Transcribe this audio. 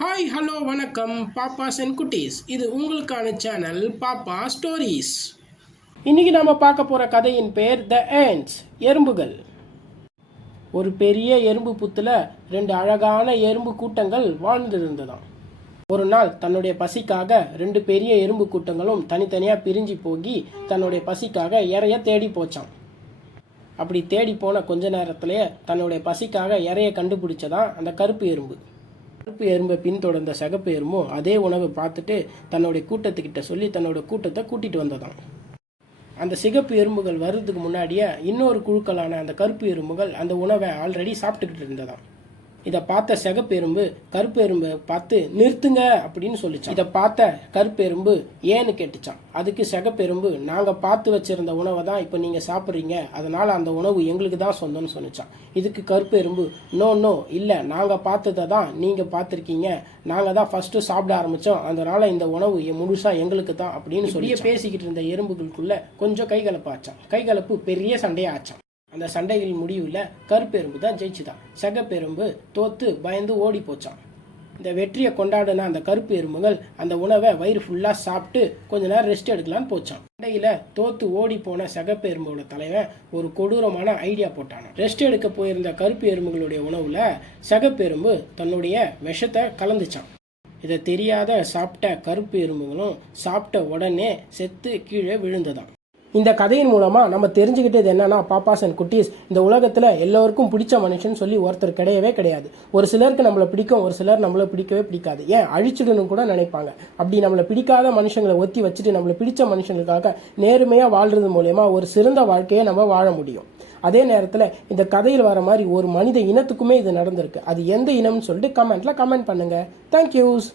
Hi hello வணக்கம் பாப்பாஸ் and குட்டீஸ். இது உங்களுக்கான சேனல் பாப்பா ஸ்டோரிஸ். இன்னைக்கு நாம பார்க்க போற கதையின் பேர் த ants, எறும்புகள். ஒரு பெரிய எறும்பு புத்துல ரெண்டு அழகான எறும்பு கூட்டங்கள் வாழ்ந்திருந்ததாம். ஒரு நாள் தன்னுடைய பசிக்காக ரெண்டு பெரிய எறும்பு கூட்டங்களும் தனித்தனியா பிரிஞ்சு போகி தன்னுடைய பசிக்காக இறைய தேடி போச்சான். அப்படி தேடி போன கொஞ்ச நேரத்திலேயே தன்னுடைய பசிக்காக இறைய கண்டுபிடிச்சதான் அந்த கருப்பு எறும்பு. கருப்பு எறும்பை பின்தொடர்ந்த சிகப்பு எறும்பும் அதே உணவை பார்த்துட்டு தன்னுடைய கூட்டத்துக்கிட்ட சொல்லி தன்னோட கூட்டத்தை கூட்டிட்டு வந்ததான். அந்த சிகப்பு எறும்புகள் வர்றதுக்கு முன்னாடியே இன்னொரு குழுக்களான அந்த கருப்பு எறும்புகள் அந்த உணவை ஆல்ரெடி சாப்பிட்டுக்கிட்டு இருந்ததாம். இதை பார்த்த சிகப்பு எறும்பு கருப்பு எறும்பை பார்த்து நிறுத்துங்க அப்படின்னு சொல்லிச்சான். இதை பார்த்த கருப்பு எறும்பு ஏன்னு கேட்டுச்சான். அதுக்கு சிகப்பு எறும்பு, நாங்க பார்த்து வச்சிருந்த உணவை தான் இப்போ நீங்க சாப்பிட்றீங்க, அதனால அந்த உணவு எங்களுக்கு தான் சொந்தம்னு சொன்னிச்சான். இதுக்கு கருப்பு எறும்பு, நோ இல்லை, நாங்க பார்த்ததை தான் நீங்க பார்த்துருக்கீங்க, நாங்க தான் ஃபர்ஸ்ட் சாப்பிட ஆரம்பிச்சோம், அதனால இந்த உணவு முழுசா எங்களுக்கு தான் அப்படின்னு சொல்லி பேசிக்கிட்டு இருந்த எறும்புகளுக்குள்ள கொஞ்சம் கைகலப்பாச்சான். கைகலப்பு பெரிய சண்டையாச்சான். அந்த சண்டைகள் முடிவில் கருப்பெரும்பு தான் ஜெயிச்சுதான். சிகப்பெரும்பு தோத்து பயந்து ஓடி போச்சான். இந்த வெற்றியை கொண்டாடின அந்த கருப்பு எறும்புகள் அந்த உணவை வயிறு ஃபுல்லாக சாப்பிட்டு கொஞ்ச நேரம் ரெஸ்ட் எடுக்கலான்னு போச்சான். சண்டையில் தோத்து ஓடி போன சிகப்பு எறும்போட தலைவன் ஒரு கொடூரமான ஐடியா போட்டான். ரெஸ்ட் எடுக்க போயிருந்த கருப்பு எறும்புகளுடைய உணவுல சிகப்பு எறும்பு தன்னுடைய விஷத்தை கலந்துச்சான். இதை தெரியாத சாப்பிட்ட கருப்பு எறும்புகளும் சாப்பிட்ட உடனே செத்து கீழே விழுந்ததாம். இந்த கதையின் மூலமா நம்ம தெரிஞ்சுக்கிட்டது என்னன்னா, பாப்பாஸ் அண்ட் குட்டீஸ், இந்த உலகத்துல எல்லோருக்கும் பிடிச்ச மனுஷன் சொல்லி ஒருத்தர் கிடையவே கிடையாது. ஒரு சிலருக்கு நம்மளை பிடிக்கும், ஒரு சிலர் நம்மளை பிடிக்கவே பிடிக்காது, ஏன் அழிச்சிடணும் கூட நினைப்பாங்க. அப்படி நம்மளை பிடிக்காத மனுஷங்களை ஒத்தி வச்சுட்டு நம்மளை பிடிச்ச மனுஷங்களுக்காக நேர்மையா வாழ்றது மூலயமா ஒரு சிறந்த வாழ்க்கையை நம்ம வாழ முடியும். அதே நேரத்தில் இந்த கதையில் வர மாதிரி ஒரு மனித இனத்துக்குமே இது நடந்திருக்கு. அது எந்த இனம்னு சொல்லிட்டு கமெண்ட்ல கமெண்ட் பண்ணுங்க. தேங்க்யூஸ்.